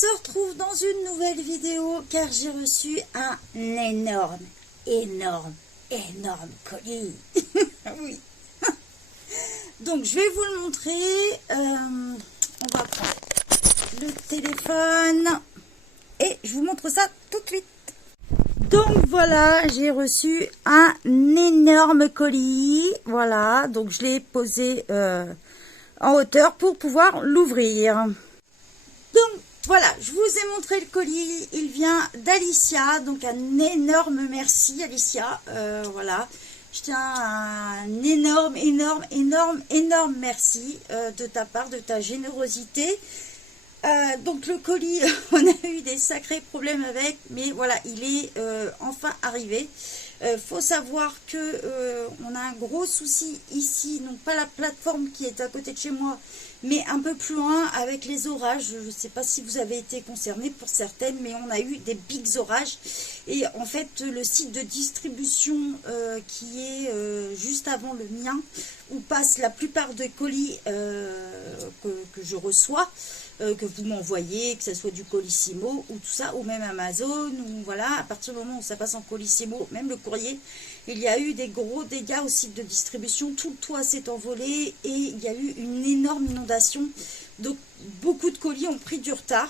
se retrouve dans une nouvelle vidéo car j'ai reçu un énorme colis. Oui. Donc je vais vous le montrer. On va prendre le téléphone et je vous montre ça tout de suite. Donc voilà, j'ai reçu un énorme colis. Voilà, donc je l'ai posé en hauteur pour pouvoir l'ouvrir. Donc voilà, je vous ai montré le colis. Il vient d'Alicia, donc un énorme merci Alicia. Voilà, je tiens à un énorme merci de ta part, de ta générosité. Donc le colis, on a eu des sacrés problèmes avec, mais voilà, il est enfin arrivé. Faut savoir que on a un gros souci ici, non pas la plateforme qui est à côté de chez moi, mais un peu plus loin avec les orages. Je ne sais pas si vous avez été concernés pour certaines, mais on a eu des bigs orages. Et en fait, le site de distribution qui est juste avant le mien, où passent la plupart des colis que je reçois, que vous m'envoyez, que ce soit du Colissimo ou tout ça, ou même Amazon, ou voilà, à partir du moment où ça passe en Colissimo, même le courrier, il y a eu des gros dégâts au site de distribution, tout le toit s'est envolé et il y a eu une énorme inondation, donc beaucoup de colis ont pris du retard.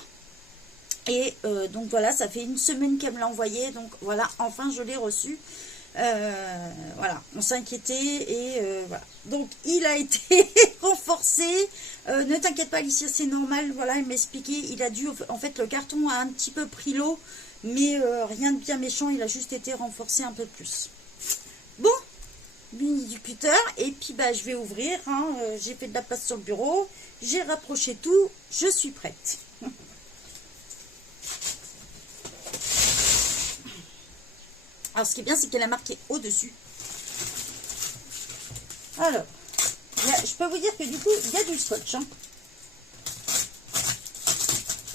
Et donc voilà, ça fait une semaine qu'elle me l'a envoyé, donc voilà, enfin je l'ai reçu. Voilà, on s'inquiétait et voilà. Donc il a été renforcé. Ne t'inquiète pas Alicia, c'est normal. Voilà, il m'expliquait, il a dû, en fait le carton a un petit peu pris l'eau, mais rien de bien méchant, il a juste été renforcé un peu plus. Bon, mini-ducuteur, et puis bah je vais ouvrir, hein. J'ai fait de la place sur le bureau, j'ai rapproché tout, je suis prête. Alors, ce qui est bien, c'est qu'elle a marqué au-dessus. Alors, je peux vous dire que du coup, il y a du scotch. Hein.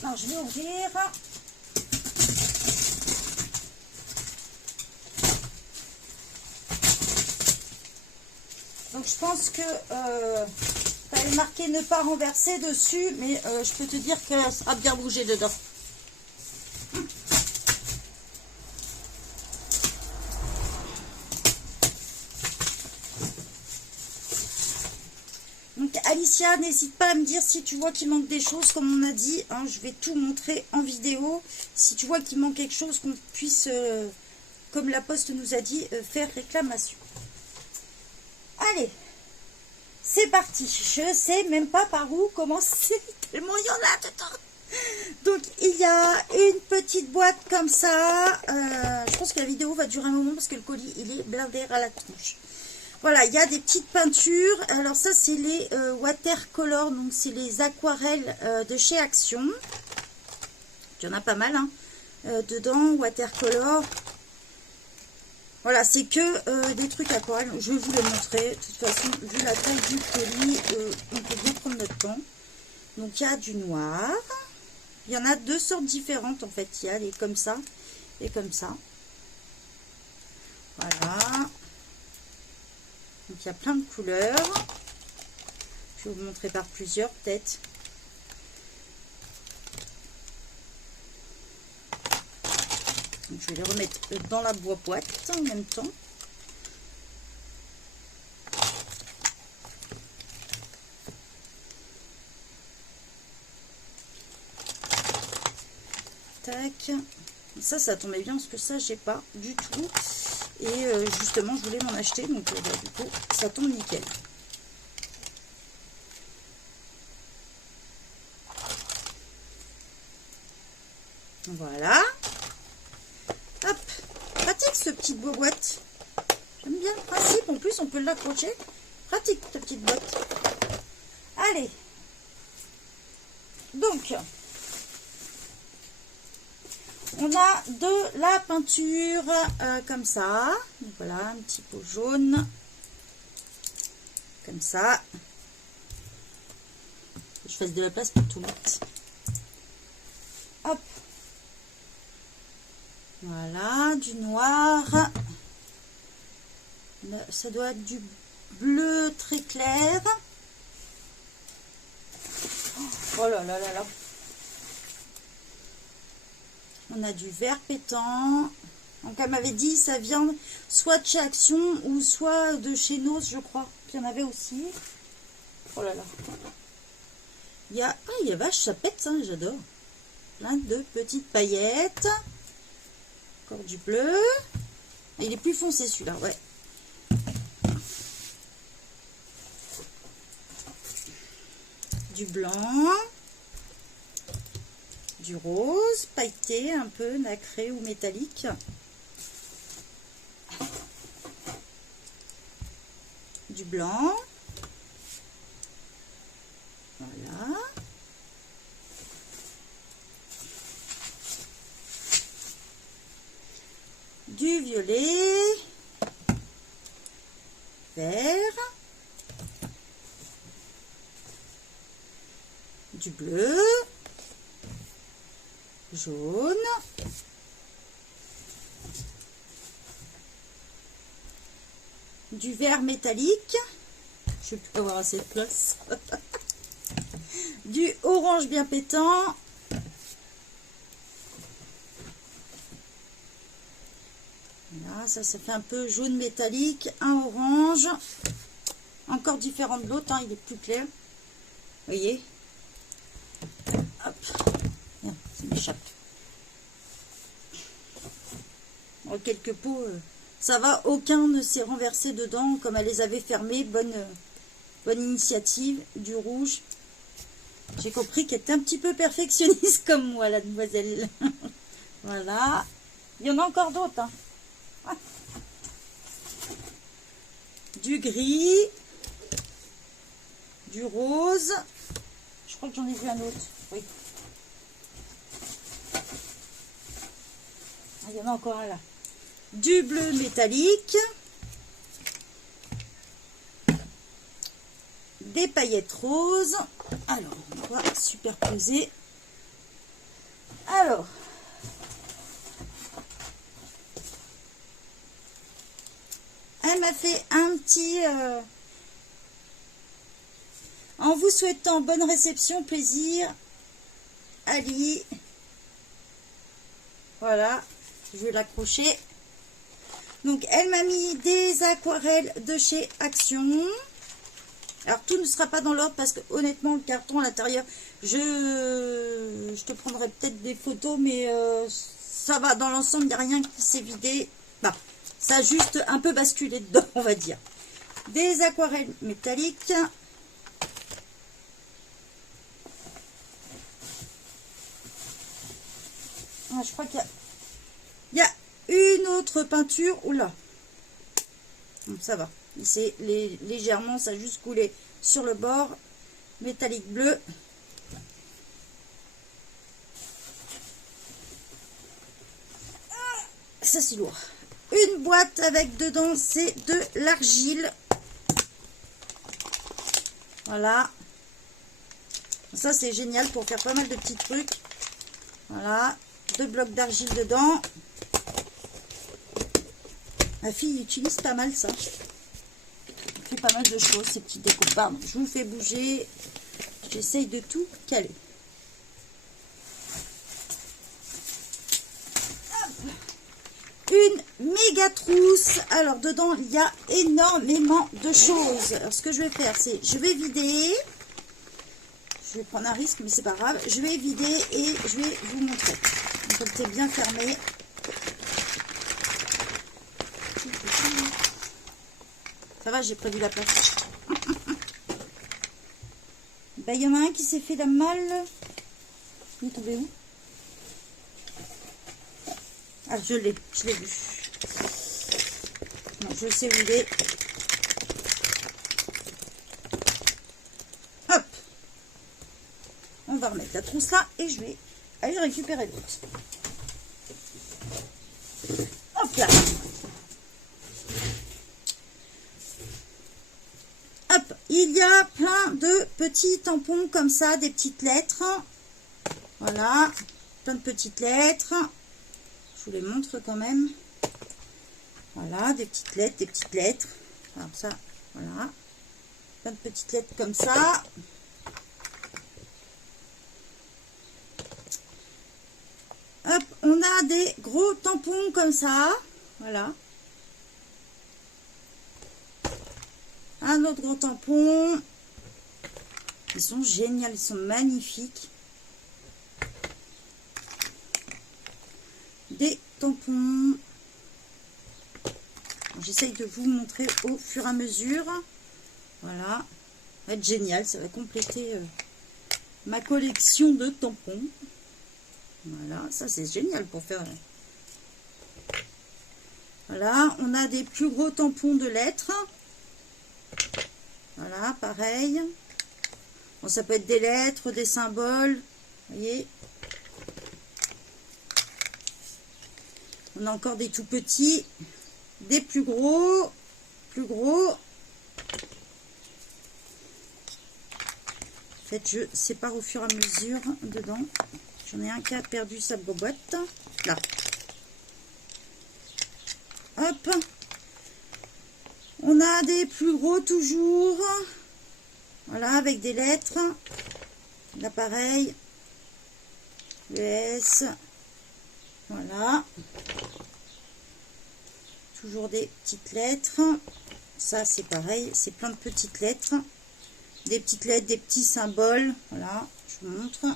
Alors, je vais ouvrir. Donc, je pense que ça est marqué ne pas renverser dessus, mais je peux te dire que ça sera bien bougé dedans. Alicia, n'hésite pas à me dire si tu vois qu'il manque des choses, comme on a dit, hein, je vais tout montrer en vidéo. Si tu vois qu'il manque quelque chose, qu'on puisse, comme la poste nous a dit, faire réclamation. Allez, c'est parti. Je sais même pas par où commencer, tellement il y en a dedans. Donc, il y a une petite boîte comme ça. Je pense que la vidéo va durer un moment parce que le colis, il est blindé à la tronche. Voilà, il y a des petites peintures. Alors ça, c'est les watercolor, donc c'est les aquarelles de chez Action. Il y en a pas mal, hein, dedans, watercolor. Voilà, c'est que des trucs aquarelles. Je vais vous les montrer. De toute façon, vu la taille du colis, on peut bien prendre notre temps. Donc, il y a du noir. Il y en a deux sortes différentes, en fait. Il y a les comme ça et comme ça. Voilà. Donc, il y a plein de couleurs. Je vais vous montrer par plusieurs, peut-être. Donc, je vais les remettre dans la boîte en même temps. Tac. Ça tombait bien parce que ça, j'ai pas du tout. Et justement, je voulais m'en acheter, donc bah, du coup, ça tombe nickel. Voilà. Hop. Pratique ce petit boîte. J'aime bien le principe. En plus, on peut l'accrocher. Pratique cette petite boîte. Allez. Donc, on a de la peinture comme ça. Donc voilà, un petit pot jaune. Comme ça. Je fasse de la place pour tout mettre. Hop. Voilà, du noir. Là, ça doit être du bleu très clair. Oh là là là là. On a du vert pétant. Donc elle m'avait dit ça vient soit de chez Action ou soit de chez Nos, je crois. Puis il y en avait aussi. Oh là là. Il y a, ah, il y a vache, ça pète, hein, j'adore. Plein de petites paillettes. Encore du bleu. Et il est plus foncé celui-là, ouais. Du blanc. Du rose, pailleté, un peu nacré ou métallique. Du blanc. Voilà. Du violet. Vert. Du bleu. Jaune. Du vert métallique. Je vais plus avoir assez de place. Du orange bien pétant. Là, ça fait un peu jaune métallique. Un orange. Encore différent de l'autre, hein, il est plus clair. Vous voyez? Hop. Ça m'échappe. Bon, quelques pots, ça va, aucun ne s'est renversé dedans comme elle les avait fermés. Bonne initiative. Du rouge. J'ai compris qu'elle était un petit peu perfectionniste comme moi, la demoiselle. Voilà. Il y en a encore d'autres. Hein. Du gris. Du rose. Je crois que j'en ai vu un autre. Oui. Ah, il y en a encore un là. Du bleu métallique. Des paillettes roses. Alors, on va superposer. Alors. Elle m'a fait un petit... en vous souhaitant bonne réception, plaisir, Ali. Voilà, je vais l'accrocher. Donc, elle m'a mis des aquarelles de chez Action. Alors, tout ne sera pas dans l'ordre parce que, honnêtement, le carton à l'intérieur, je te prendrai peut-être des photos, mais ça va, dans l'ensemble, il n'y a rien qui s'est vidé. Bah, ça a juste un peu basculé dedans, on va dire. Des aquarelles métalliques. Ah, je crois qu'il y a une autre peinture. Oula. Ça va. C'est légèrement, ça a juste coulé sur le bord. Métallique bleu. Ça, c'est lourd. Une boîte avec dedans, c'est de l'argile. Voilà. Ça, c'est génial pour faire pas mal de petits trucs. Voilà. 2 blocs d'argile dedans. Ma fille utilise pas mal ça. Elle fait pas mal de choses, ces petites découpes. Pardon, je vous fais bouger. J'essaye de tout caler. Hop. Une méga trousse. Alors, dedans, il y a énormément de choses. Alors, ce que je vais faire, c'est je vais vider. Je vais prendre un risque, mais c'est pas grave. Je vais vider et je vais vous montrer. Donc, comme c'est bien fermé. Ça va, j'ai prévu la place. Ben, il y en a un qui s'est fait la malle. Vous trouvez où? Ah, je l'ai vu. Non, je sais où il est. Hop. On va remettre la trousse là et je vais aller récupérer l'autre. Hop là. Hop, il y a plein de petits tampons comme ça, des petites lettres. Voilà, plein de petites lettres. Je vous les montre quand même. Voilà, des petites lettres. Alors ça, voilà. Plein de petites lettres comme ça. Hop, on a des gros tampons comme ça. Voilà. Un autre gros tampon. Ils sont géniaux, ils sont magnifiques. Des tampons. J'essaye de vous montrer au fur et à mesure. Voilà. Ça va être génial, ça va compléter ma collection de tampons. Voilà, ça c'est génial pour faire... Voilà, on a des plus gros tampons de lettres. Voilà, pareil. Bon, ça peut être des lettres, des symboles. Vous voyez. On a encore des tout petits, des plus gros, plus gros. En fait, je sépare au fur et à mesure dedans. J'en ai un qui a perdu sa boîte. Là. Hop. On a des plus gros toujours. Voilà, avec des lettres. Là, pareil. Le S. Voilà. Toujours des petites lettres. Ça, c'est pareil. C'est plein de petites lettres. Des petites lettres, des petits symboles. Voilà, je vous montre.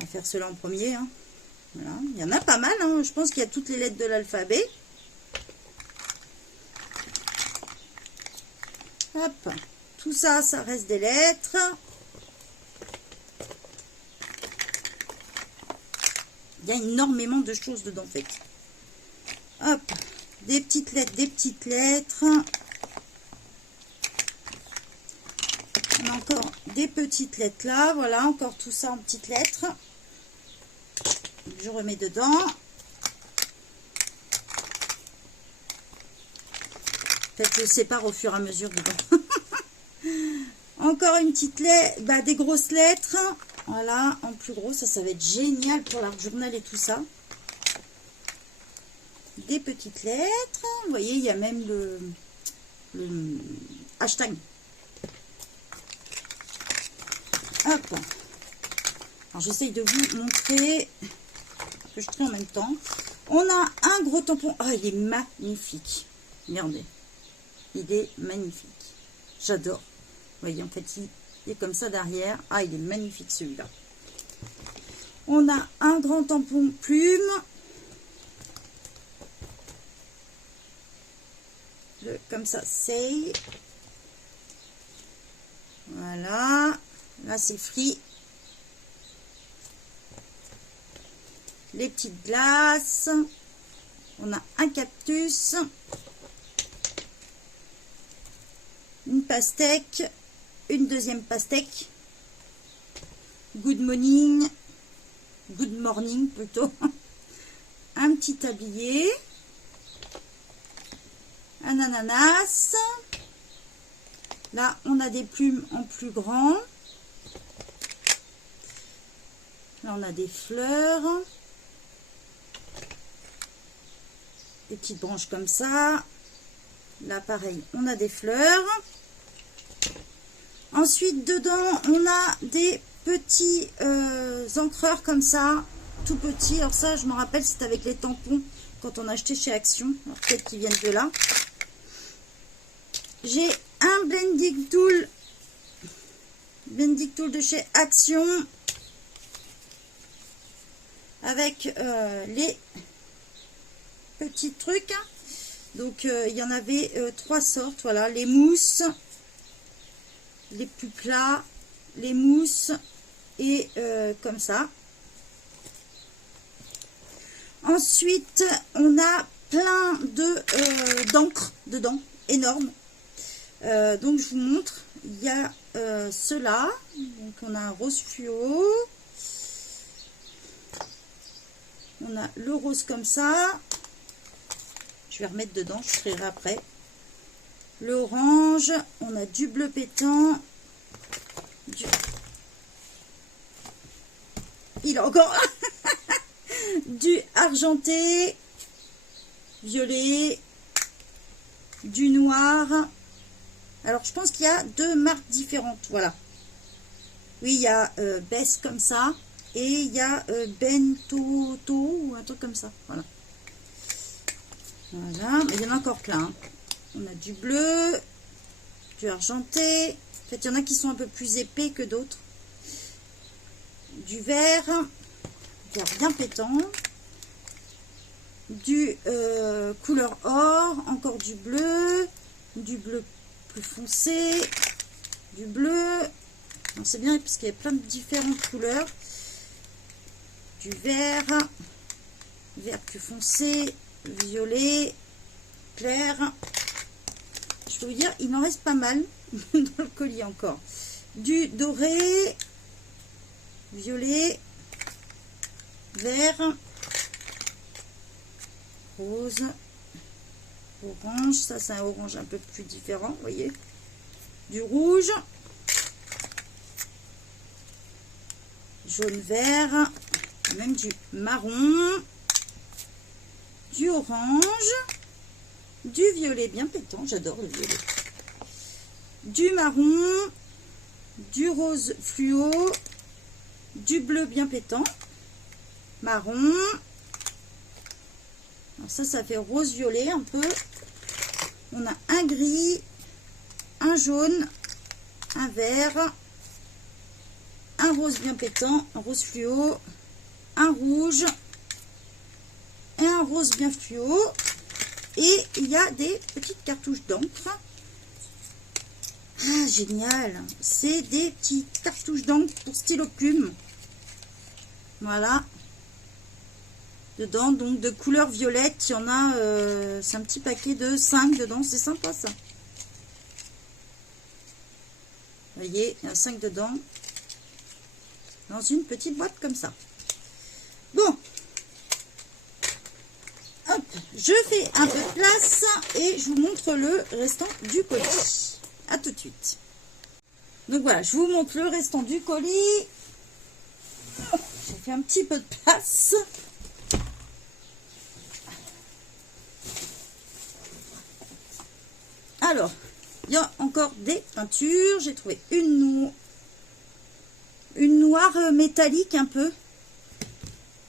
On va faire cela en premier. Hein. Voilà. Il y en a pas mal. Hein. Je pense qu'il y a toutes les lettres de l'alphabet. Hop. Tout ça, ça reste des lettres. Il y a énormément de choses dedans, en fait. Hop. Des petites lettres, des petites lettres. On a encore des petites lettres là. Voilà, encore tout ça en petites lettres. Je remets dedans. En fait, je sépare au fur et à mesure dedans. Encore une petite lettre, bah, des grosses lettres. Voilà, en plus gros, ça va être génial pour l'art journal et tout ça. Des petites lettres. Vous voyez, il y a même le hashtag. Hop. Alors, j'essaye de vous montrer que je trie en même temps. On a un gros tampon. Ah, il est magnifique. Regardez. Il est magnifique. J'adore. Vous voyez, en fait, il est comme ça derrière. Ah, il est magnifique celui-là. On a un grand tampon plume. Comme ça, say. Voilà. Là, c'est free. Les petites glaces. On a un cactus. Une pastèque. Une deuxième pastèque. Good morning. Good morning plutôt. Un petit tablier. Un ananas. Là, on a des plumes en plus grand. Là, on a des fleurs. Des petites branches comme ça. Là, pareil, on a des fleurs. Ensuite, dedans, on a des petits encreurs comme ça, tout petits. Alors ça, je me rappelle, c'était avec les tampons quand on achetait chez Action. Alors peut-être qu'ils viennent de là. J'ai un blending tool de chez Action avec les petits trucs. Donc il y en avait 3 sortes. Voilà, les mousses, les plus plats, les mousses et comme ça. Ensuite, on a plein de d'encre dedans, énorme. Donc je vous montre, il y a ceux-là. Donc on a un rose fluo. On a le rose comme ça. Je vais remettre dedans, je ferai après. Le orange, on a du bleu pétant. Il est encore du argenté, violet, du noir. Alors je pense qu'il y a 2 marques différentes. Voilà. Oui, il y a Bess comme ça et il y a Bentoto ou un truc comme ça. Voilà. Voilà, mais il y en a encore plein. Hein. On a du bleu, du argenté. En fait, il y en a qui sont un peu plus épais que d'autres. Du vert bien pétant. Du couleur or, encore du bleu plus foncé, du bleu. C'est bien parce qu'il y a plein de différentes couleurs. Du vert plus foncé, violet, clair. Je peux vous dire, il en reste pas mal dans le colis encore. Du doré, violet, vert, rose, orange. Ça, c'est un orange un peu plus différent, vous voyez. Du rouge, jaune, vert, même du marron, du orange, du violet bien pétant, j'adore le violet, du marron, du rose fluo, du bleu bien pétant, marron. Alors ça fait rose violet un peu. On a un gris, un jaune, un vert, un rose bien pétant, un rose fluo, un rouge et un rose bien fluo. Et il y a des petites cartouches d'encre. Ah, génial! C'est des petites cartouches d'encre pour stylo plume. Voilà. Dedans, donc de couleur violette, il y en a, c'est un petit paquet de 5 dedans. C'est sympa ça. Vous voyez, il y en a 5 dedans. Dans une petite boîte comme ça. Bon. Hop, je fais un peu de place et je vous montre le restant du colis. À tout de suite. Donc voilà, je vous montre le restant du colis. J'ai fait un petit peu de place. Alors, il y a encore des peintures. J'ai trouvé une noire métallique un peu.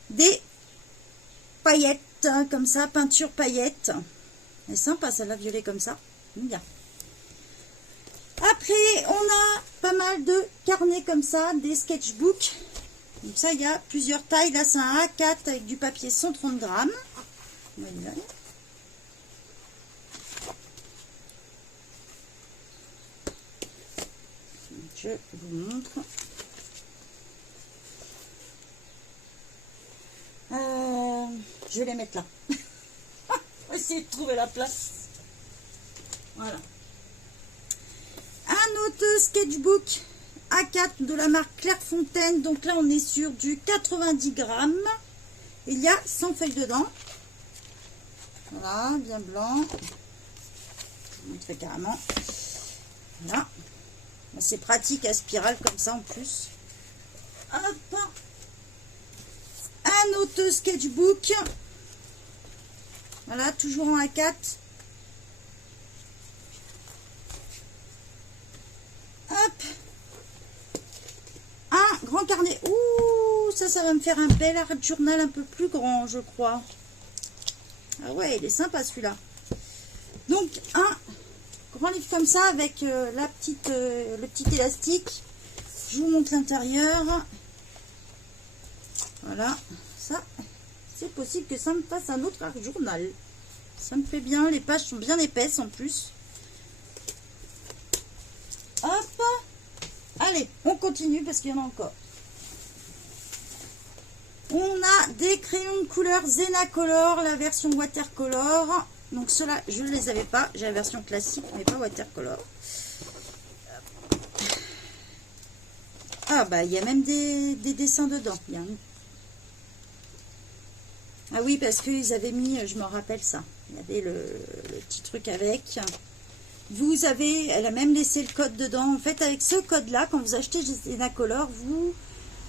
Des paillettes. Comme ça, peinture paillettes. C'est sympa, ça, la violet comme ça. Bien. Après, on a pas mal de carnets comme ça, des sketchbooks. Donc ça, il y a plusieurs tailles. Là, c'est un A4 avec du papier 130 grammes. Voilà. Je vous montre. Je vais les mettre là. On va essayer de trouver la place. Voilà. Un autre sketchbook A4 de la marque Clairefontaine. Donc là, on est sur du 90 grammes. Il y a 100 feuilles dedans. Voilà, bien blanc. Je vous montrer carrément. Voilà. C'est pratique à spirale comme ça en plus. Hop. Un autre sketchbook. Voilà, toujours en A4. Hop. Un grand carnet. Ouh, ça va me faire un bel art journal un peu plus grand, je crois. Ah ouais, il est sympa celui-là. Donc, un grand livre comme ça avec le petit élastique. Je vous montre l'intérieur. Voilà, ça, c'est possible que ça me fasse un autre art journal. Ça me fait bien, les pages sont bien épaisses en plus. Hop. Allez, on continue parce qu'il y en a encore. On a des crayons de couleur Zenacolor, la version watercolor. Donc ceux-là, je ne les avais pas. J'ai la version classique, mais pas watercolor. Ah bah, il y a même des dessins dedans. Il y a Ah oui, parce qu'ils avaient mis, je me rappelle ça. Il y avait le petit truc avec. Vous avez, elle a même laissé le code dedans. En fait, avec ce code-là, quand vous achetez Zenacolor, vous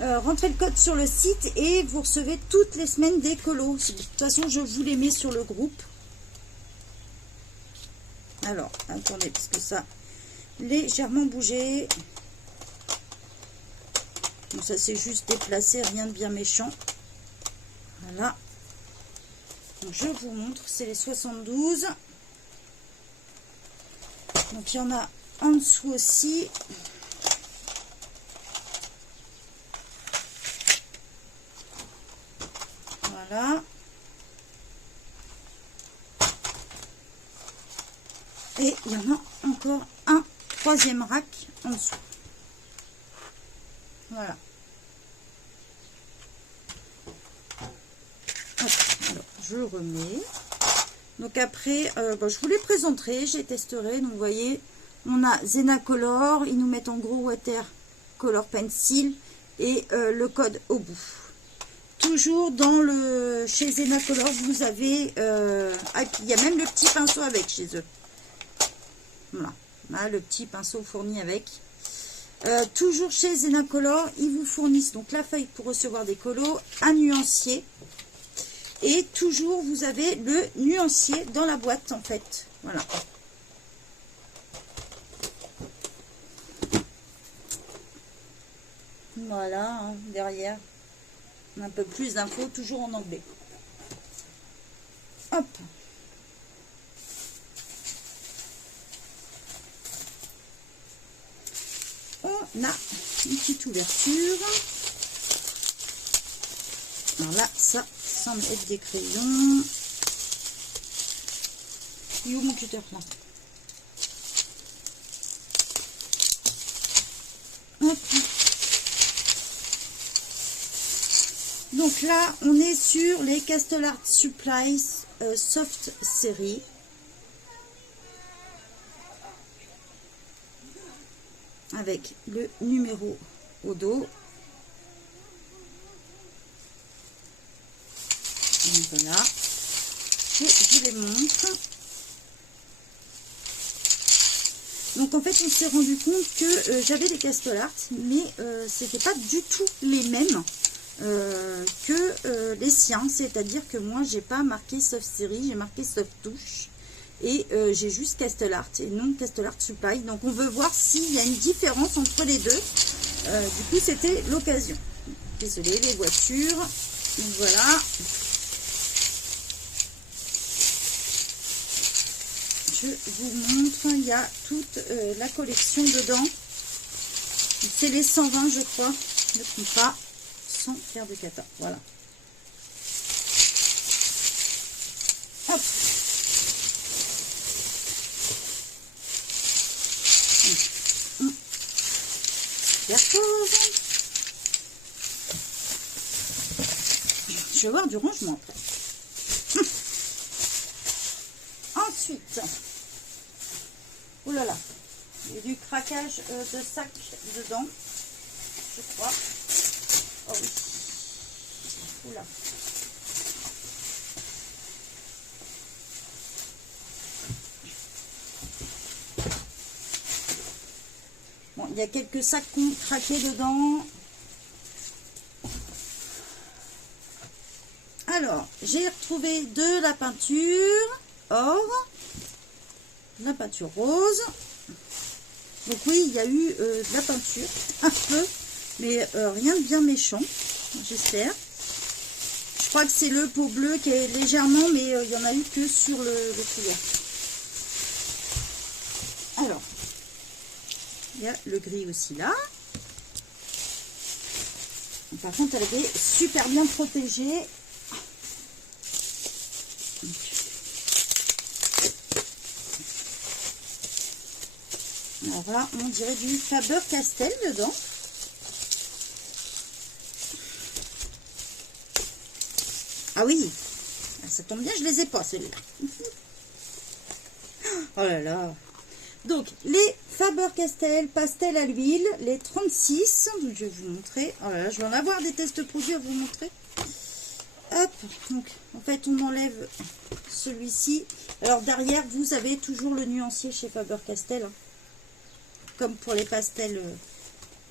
rentrez le code sur le site et vous recevez toutes les semaines des colos. De toute façon, je vous les mets sur le groupe. Alors, attendez, parce que ça légèrement bougé. Donc ça c'est juste déplacé, rien de bien méchant. Voilà. Donc je vous montre, c'est les 72. Donc il y en a en dessous aussi. Voilà. Et il y en a encore un troisième rack en dessous. Voilà. Hop, alors, je remets. Donc après, je vous les présenterai, je les testerai. Donc vous voyez, on a Zenacolor, ils nous mettent en gros Watercolor Pencil et le code au bout. Toujours chez Zenacolor, vous avez, il y a même le petit pinceau avec chez eux. Voilà, là, le petit pinceau fourni avec. Toujours chez Zenacolor, ils vous fournissent donc la feuille pour recevoir des colos, un nuancier. Et toujours, vous avez le nuancier dans la boîte, en fait. Voilà. Voilà, hein, derrière. Un peu plus d'infos, toujours en anglais. Hop. On a une petite ouverture. Alors là, ça semble être des crayons. Il est où mon cutter là? Hop. Donc là, on est sur les Castle Art Supplies Soft Série. Avec le numéro au dos. Donc voilà, je vous les montre. Donc en fait, on s'est rendu compte que j'avais des Castle Art, mais c'était pas du tout les mêmes que les siens. C'est-à-dire que moi, j'ai pas marqué Soft Série, j'ai marqué Soft Touche. Et j'ai juste Castle Art et non Castle Art Supply. Donc on veut voir s'il y a une différence entre les deux. Du coup, c'était l'occasion. Désolée, les voitures. Donc voilà. Je vous montre, il y a toute la collection dedans. C'est les 120, je crois. Je ne me trompe pas. 100 pierres de cata. Voilà. Hop. Je vais avoir du rangement après. Ensuite, oh là là, il y a du craquage de sac dedans, je crois. Oh oui. Oula. Bon, il y a quelques sacs craqués dedans. Alors, j'ai retrouvé de la peinture or, la peinture rose. Donc oui, il y a eu de la peinture, un peu, mais rien de bien méchant, j'espère. Je crois que c'est le pot bleu qui est légèrement, mais il n'y en a eu que sur le couvercle. Alors, il y a le gris aussi là. Par contre, elle est super bien protégée. Alors là, on dirait du Faber-Castell dedans. Ah oui, ça tombe bien, je les ai pas celles-là. Oh là là. Donc, les Faber-Castell pastel à l'huile, les 36. Je vais vous montrer. Oh là là, je vais en avoir des tests produits à vous montrer. Hop, donc en fait on enlève celui-ci. Alors derrière, vous avez toujours le nuancier chez Faber-Castell. Hein. Comme pour les pastels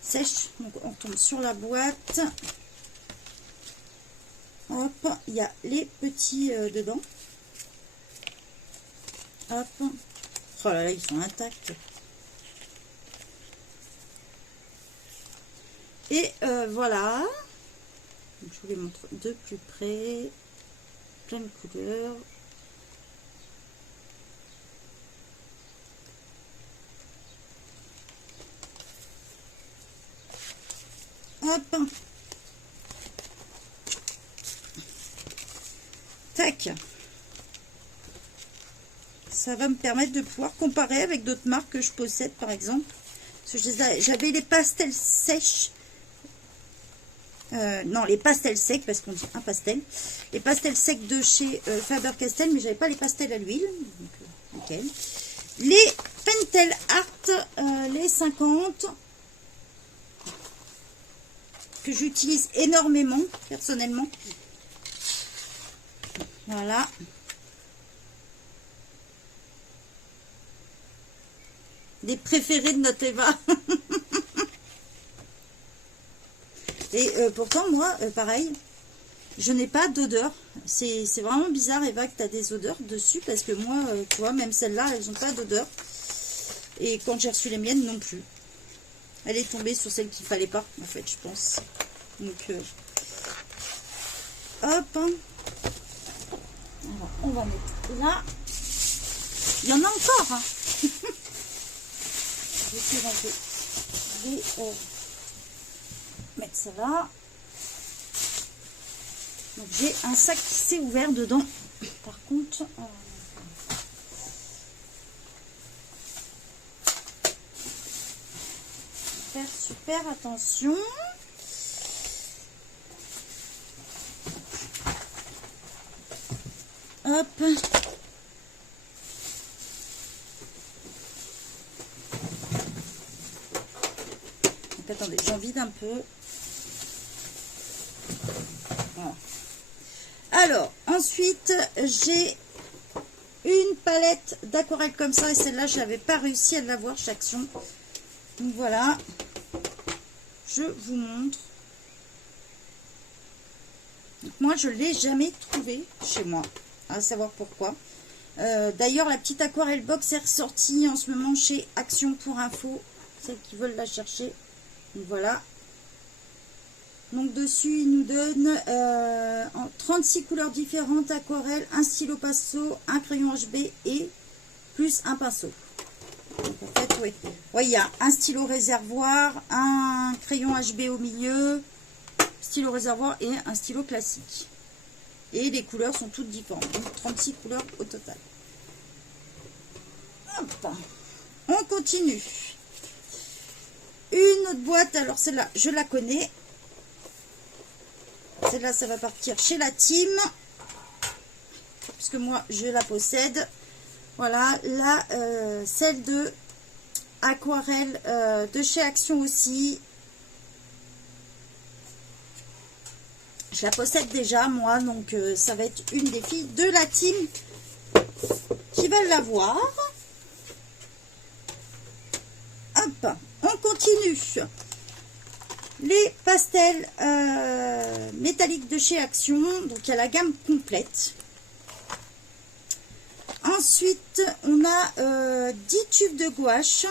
sèches. Donc on tombe sur la boîte. Hop, il y a les petits dedans. Hop. Oh là là, ils sont intacts. Et voilà. Donc, je vous les montre de plus près. Plein de couleurs. Hop. Tac. Ça va me permettre de pouvoir comparer avec d'autres marques que je possède, par exemple. Parce que j'avais les pastels sèches. Non, les pastels secs, parce qu'on dit un pastel. Les pastels secs de chez Faber-Castell, mais j'avais pas les pastels à l'huile. Donc, nickel. Les Pentel Art, les 50, que j'utilise énormément, personnellement. Voilà. Des préférés de notre Eva. Et pourtant, moi, pareil, je n'ai pas d'odeur. C'est vraiment bizarre, Eva, que tu as des odeurs dessus, parce que moi, tu vois, même celles-là, elles n'ont pas d'odeur. Et quand j'ai reçu les miennes, non plus. Elle est tombée sur celle qu'il fallait pas, en fait, je pense. Donc, hop. Alors, on va mettre là. Il y en a encore, hein. Je vais mettre ça là. Donc j'ai un sac qui s'est ouvert dedans. Par contre, faire super attention. Hop. Donc attendez, j'en vide un peu. Voilà. Alors, ensuite, j'ai une palette d'aquarelle comme ça. Et celle-là, je n'avais pas réussi à l'avoir chez Action. Donc voilà. Je vous montre. Donc, moi, je ne l'ai jamais trouvée chez moi. À savoir pourquoi. D'ailleurs, la petite aquarelle box est ressortie en ce moment chez Action pour info. Celles qui veulent la chercher. Donc voilà. Donc dessus, il nous donne en 36 couleurs différentes, aquarelle, un stylo pinceau, un crayon HB et plus un pinceau. Donc en fait, oui. Ouais, il y a un stylo réservoir, un crayon HB au milieu, stylo réservoir et un stylo classique. Et les couleurs sont toutes différentes. Donc 36 couleurs au total. Hop. On continue. Une autre boîte, alors celle-là, je la connais. Celle-là, ça va partir chez la team. Puisque moi, je la possède. Voilà, là, celle de aquarelle de chez Action aussi. Je la possède déjà, moi. Donc, ça va être une des filles de la team qui va l'avoir. Hop, on continue. Les pastels métalliques de chez Action. Donc, il y a la gamme complète. Ensuite, on a 10 tubes de gouache.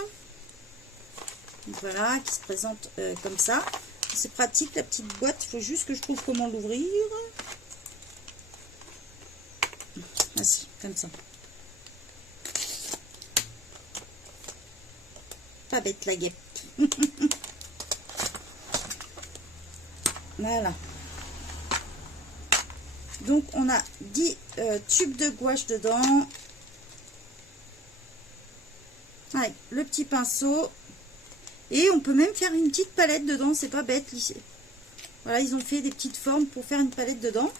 Voilà, qui se présentent comme ça. C'est pratique, la petite boîte. Il faut juste que je trouve comment l'ouvrir. Ah si, comme ça. Pas bête la guêpe. Voilà. Donc, on a 10 tubes de gouache dedans. Avec le petit pinceau. Et on peut même faire une petite palette dedans. C'est pas bête. Voilà, ils ont fait des petites formes pour faire une palette dedans.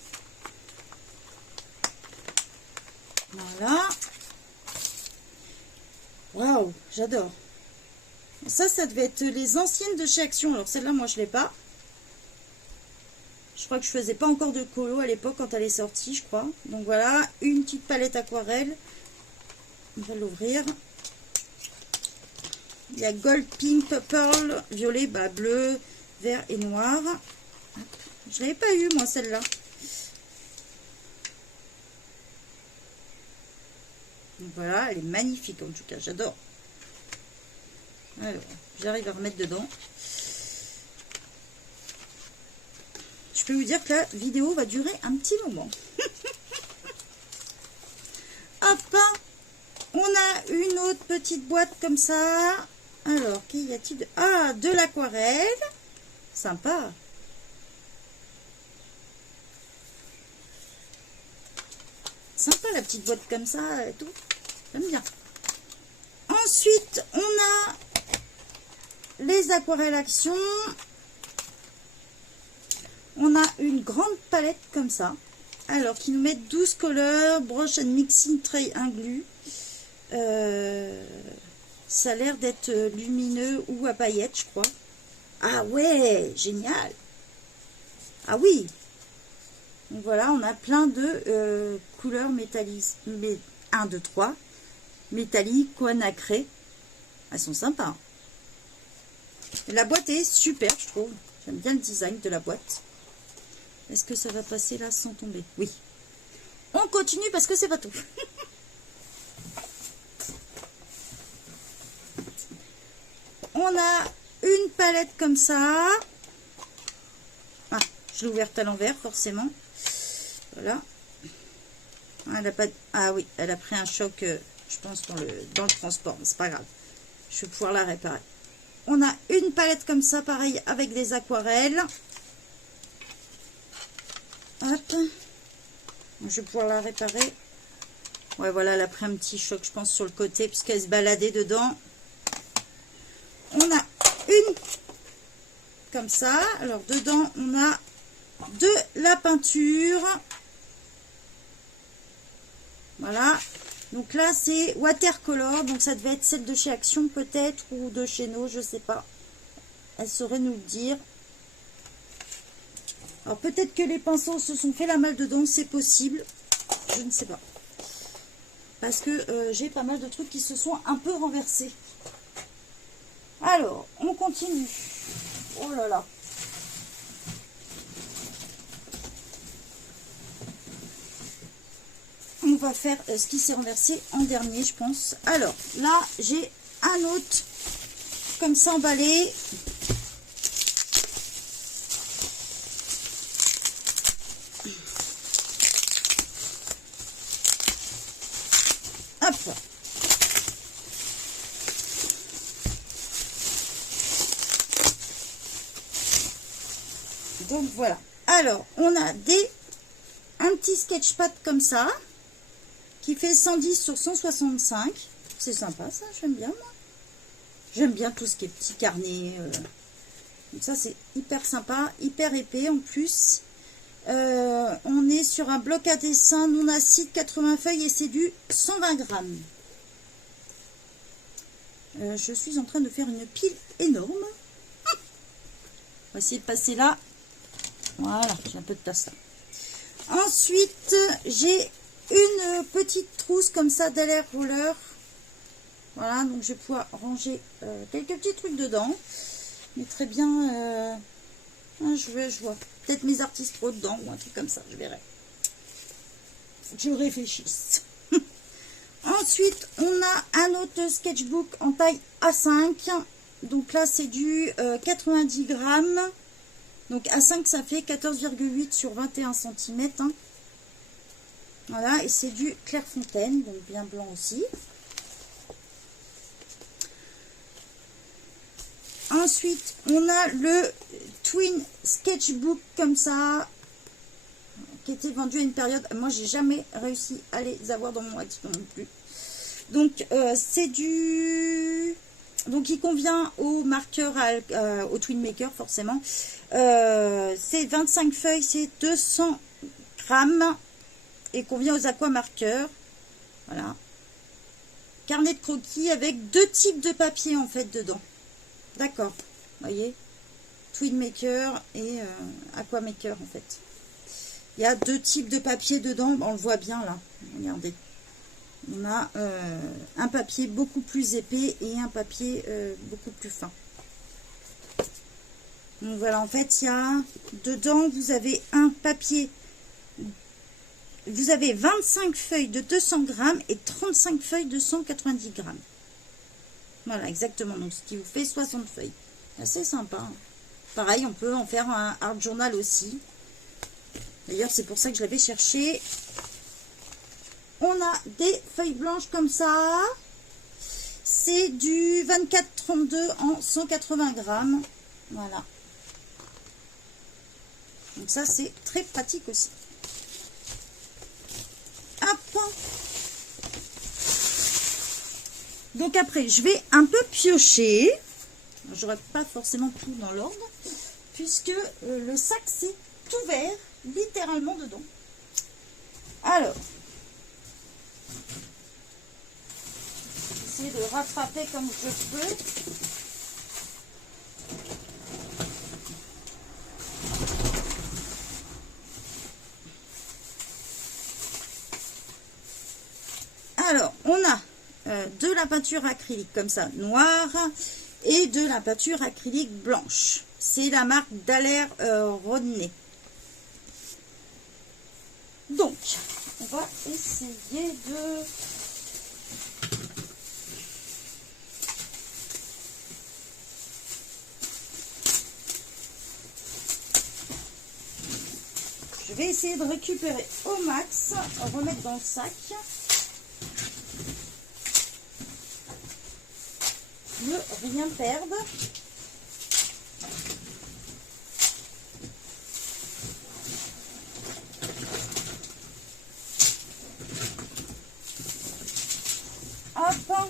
Voilà. Waouh, j'adore. Ça devait être les anciennes de chez Action. Alors, celle-là, moi, je ne l'ai pas. Je crois que je faisais pas encore de colo à l'époque quand elle est sortie, je crois. Donc voilà, une petite palette aquarelle. On va l'ouvrir. Il y a gold, pink, pearl, violet, bah, bleu, vert et noir. Je l'avais pas eu moi celle-là. Voilà, elle est magnifique en tout cas, j'adore. Alors, j'arrive à remettre dedans. peux vous dire que la vidéo va durer un petit moment. Hop, on a une autre petite boîte comme ça. Alors, qu'y a-t-il de... Ah, de l'aquarelle. Sympa. Sympa la petite boîte comme ça et tout. J'aime bien. Ensuite, on a les aquarelles action. On a une grande palette comme ça. Alors, qui nous met 12 couleurs, brush and mixing tray inclus. Ça a l'air d'être lumineux ou à paillettes, je crois. Ah ouais, génial. Ah oui. Donc voilà, on a plein de couleurs métalliques. 1, 2, 3. Métalliques ou nacrées. Elles sont sympas. La boîte est super, je trouve. J'aime bien le design de la boîte. Est-ce que ça va passer là sans tomber? Oui. On continue parce que c'est pas tout. On a une palette comme ça. Ah, je l'ai ouverte à l'envers, forcément. Voilà. Elle a pas... Ah oui, elle a pris un choc, je pense, dans le transport. Mais c'est pas grave. Je vais pouvoir la réparer. On a une palette comme ça, pareil, avec des aquarelles. Hop. Je vais pouvoir la réparer. Ouais, voilà, elle a pris un petit choc, je pense, sur le côté, puisqu'elle se baladait dedans. On a une comme ça. Alors, dedans, on a de la peinture. Voilà. Donc là, c'est watercolor. Donc, ça devait être celle de chez Action, peut-être, ou de chez nous, je sais pas. Elle saurait nous le dire. Alors, peut-être que les pinceaux se sont fait la malle dedans, c'est possible. Je ne sais pas. Parce que j'ai pas mal de trucs qui se sont un peu renversés. Alors, on continue. Oh là là. On va faire ce qui s'est renversé en dernier, je pense. Alors, là, j'ai un autre comme ça emballé. Hop. Donc voilà. Alors, on a un petit sketchpad comme ça, qui fait 110 sur 165. C'est sympa ça, j'aime bien moi. J'aime bien tout ce qui est petit carnet. Donc ça c'est hyper sympa, hyper épais en plus. On est sur un bloc à dessin non acide, 80 feuilles et c'est du 120 grammes. Je suis en train de faire une pile énorme. On va essayer de passer là. Voilà, j'ai un peu de tasse là. Ensuite, j'ai une petite trousse comme ça d'LR Roller. Voilà, donc je vais pouvoir ranger quelques petits trucs dedans. Mais très bien, je vois peut-être mes artistes pro dedans ou un truc comme ça, je verrai. Faut que je réfléchisse. Ensuite, on a un autre sketchbook en taille A5. Donc là, c'est du 90 grammes. Donc A5, ça fait 14,8 sur 21 cm. Hein. Voilà, et c'est du Clairefontaine, donc bien blanc aussi. Ensuite, on a le Twin Sketchbook comme ça, qui était vendu à une période. Moi, j'ai jamais réussi à les avoir dans mon expo non plus. Donc, c'est du... Donc, il convient au marqueur, au Twin Maker, forcément. C'est 25 feuilles, c'est 200 grammes. Et convient aux aquamarqueurs. Voilà. Carnet de croquis avec 2 types de papier, en fait, dedans. D'accord. Voyez, Twin Maker et Aquamaker, en fait. Il y a 2 types de papier dedans. On le voit bien, là. Regardez. On a un papier beaucoup plus épais et un papier beaucoup plus fin. Donc voilà, en fait, il y a dedans, vous avez un papier, vous avez 25 feuilles de 200 grammes et 35 feuilles de 190 grammes. Voilà, exactement. Donc, ce qui vous fait 60 feuilles. Assez sympa. Pareil, on peut en faire un art journal aussi. D'ailleurs, c'est pour ça que je l'avais cherché. On a des feuilles blanches comme ça. C'est du 24-32 en 180 grammes. Voilà. Donc ça, c'est très pratique aussi. Hop. Donc après, je vais un peu piocher. J'aurai pas forcément tout dans l'ordre. Puisque le sac, c'est ouvert, littéralement dedans. Alors. Essayer de rattraper comme je peux. Alors, on a de la peinture acrylique comme ça, noire, et de la peinture acrylique blanche. C'est la marque Daler Rodney. Donc, on va essayer de... Je vais essayer de récupérer au max, remettre dans le sac. Ne rien perdre. Hop.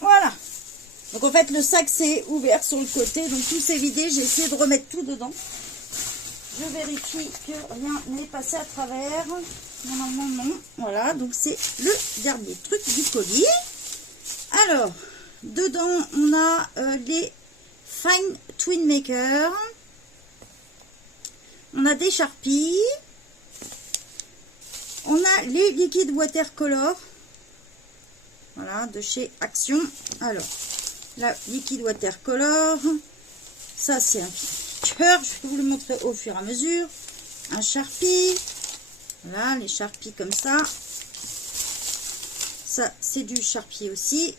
Voilà. Donc en fait le sac c'est ouvert sur le côté, donc tout c'est vidé, j'ai essayé de remettre tout dedans. Je vérifie que rien n'est passé à travers. Normalement non. Voilà, donc c'est le dernier truc du colis. Alors, dedans on a les Fine Twin Maker. On a des Sharpies. On a les liquides watercolor. Voilà, de chez Action. Alors, la liquide watercolor. Ça, c'est un cœur. Je vais vous le montrer au fur et à mesure. Un Sharpie. Voilà, les Sharpies comme ça. Ça, c'est du Sharpie aussi.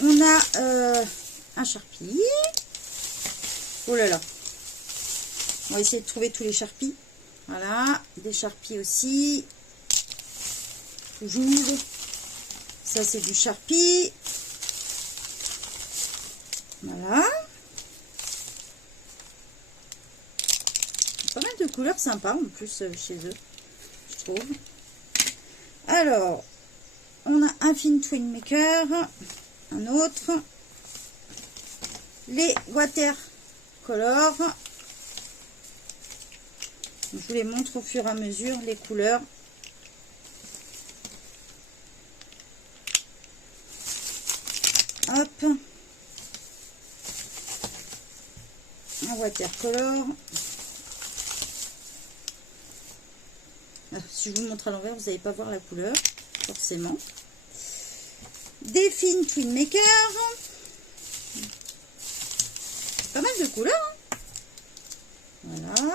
On a un Sharpie. Oh là là. On va essayer de trouver tous les Sharpies. Voilà, des Sharpies aussi. Toujours. Ça, c'est du Sharpie. Voilà. Pas mal de couleurs sympas en plus chez eux, je trouve. Alors, on a un Fine Twin Maker. Un autre. Les watercolor. Je vous les montre au fur et à mesure, les couleurs. Hop. Un watercolor. Alors, si je vous montre à l'envers, vous n'allez pas voir la couleur, forcément. Des Fine Twin Maker. Pas mal de couleurs. Hein. Voilà.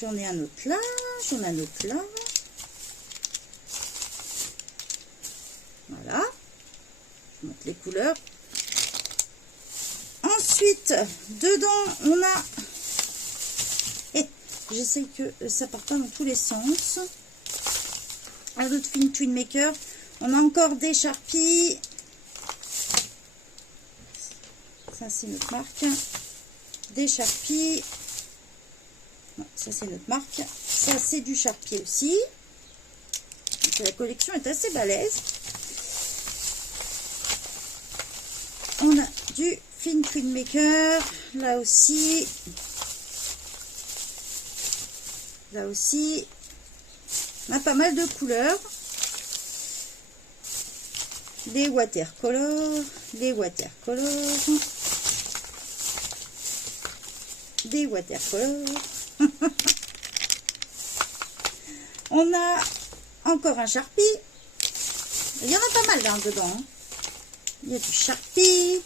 J'en ai un autre là. J'en ai un autre là. Voilà. Je montre les couleurs. Ensuite, dedans, on a... Et j'essaie que ça parte pas dans tous les sens. Un autre Fine Twin Maker. On a encore des Sharpies. Ça, c'est notre marque. Des Sharpies. Non, ça, c'est notre marque. Ça, c'est du Sharpie aussi. Donc, la collection est assez balèze. On a du Fine Twin Maker. Là aussi. Là aussi. On a pas mal de couleurs. Des watercolor. Des watercolor. Des watercolor. On a encore un Sharpie. Il y en a pas mal là dedans. Hein. Il y a du Sharpie.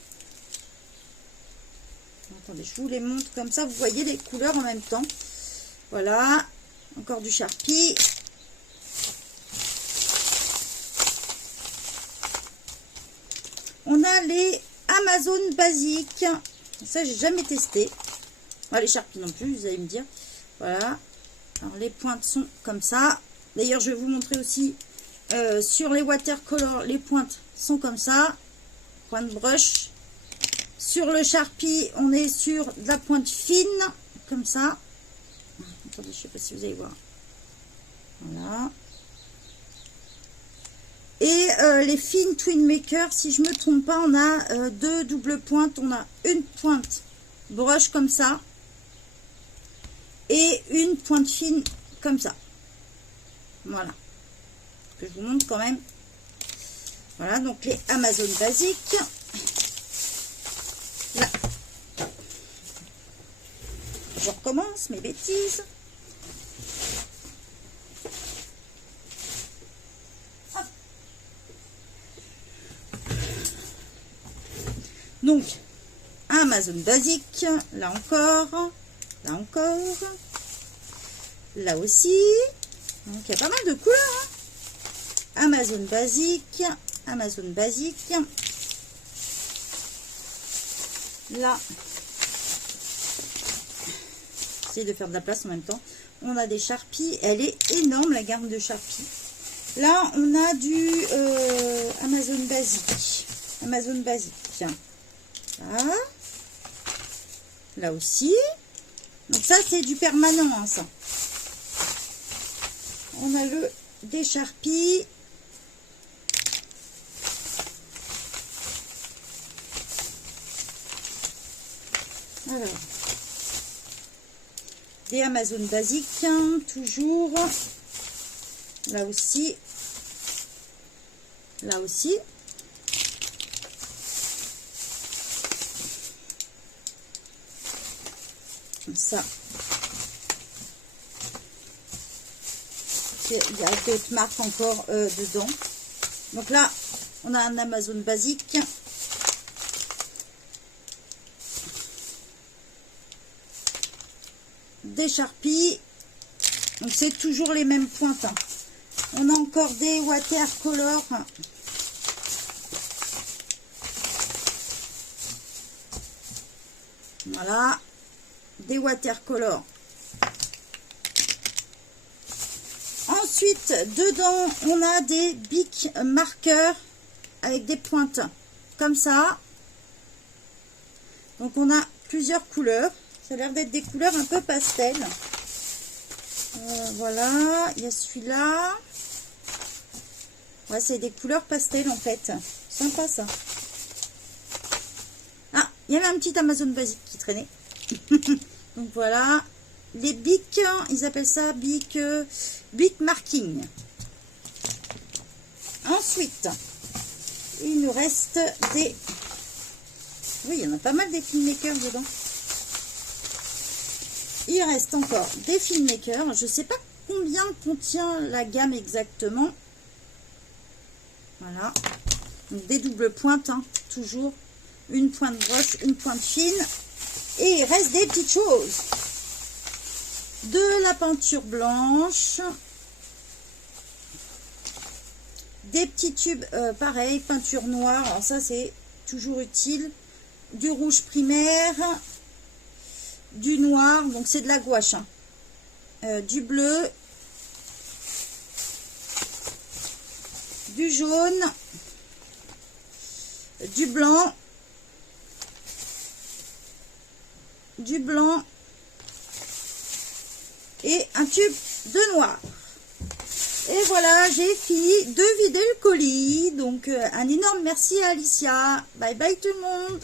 Attendez, je vous les montre comme ça. Vous voyez les couleurs en même temps. Voilà. Encore du Sharpie. On a les Amazon basiques. Ça, j'ai jamais testé. Les Sharpie non plus, vous allez me dire. Voilà. Alors, les pointes sont comme ça. D'ailleurs, je vais vous montrer aussi sur les watercolor, les pointes sont comme ça. Pointe brush. Sur le Sharpie, on est sur de la pointe fine, comme ça. Attendez, je ne sais pas si vous allez voir. Voilà. Et les fines Twin Maker, si je ne me trompe pas, on a deux doubles pointes. On a une pointe brush comme ça. Et une pointe fine comme ça. Voilà. Que je vous montre quand même. Voilà, donc les Amazon basiques. Là. Je recommence mes bêtises. Hop. Donc, Amazon basique. Là encore. Là encore. Là aussi. Donc, il y a pas mal de couleurs. Hein. Amazon basique. Amazon basique. Là. J'essaie de faire de la place en même temps. On a des Sharpie. Elle est énorme, la gamme de Sharpie. Là, on a du Amazon basique. Amazon basique. Là. Là aussi. Donc ça, c'est du permanent, hein, ça. On a des Sharpie. Alors, des Amazon basiques, hein, toujours. Là aussi. Là aussi. Comme ça. Il y a d'autres marques encore dedans. Donc là, on a un Amazon basique. Des Sharpie. Donc c'est toujours les mêmes pointes. Hein. On a encore des watercolor. Voilà. Des watercolor. Ensuite, dedans, on a des Bic marqueurs avec des pointes comme ça. Donc, on a plusieurs couleurs. Ça a l'air d'être des couleurs un peu pastel. Voilà, il y a celui-là. Ouais, c'est des couleurs pastel en fait. Sympa ça. Ah, il y avait un petit Amazon basique qui traînait. Donc voilà. Les Bic, ils appellent ça Bic marking. Ensuite, il nous reste des... Oui, il y en a pas mal des filmmakers dedans. Il reste encore des filmmakers. Je ne sais pas combien contient la gamme exactement. Voilà. Donc des doubles pointes, hein, toujours. Une pointe broche, une pointe fine. Et il reste des petites choses. De la peinture blanche. Des petits tubes, pareil, peinture noire. Alors ça, c'est toujours utile. Du rouge primaire. Du noir, donc c'est de la gouache. Hein. Du bleu. Du jaune. Du blanc. Du blanc. Et un tube de noir. Et voilà, j'ai fini de vider le colis. Donc, un énorme merci à Alicia. Bye bye tout le monde.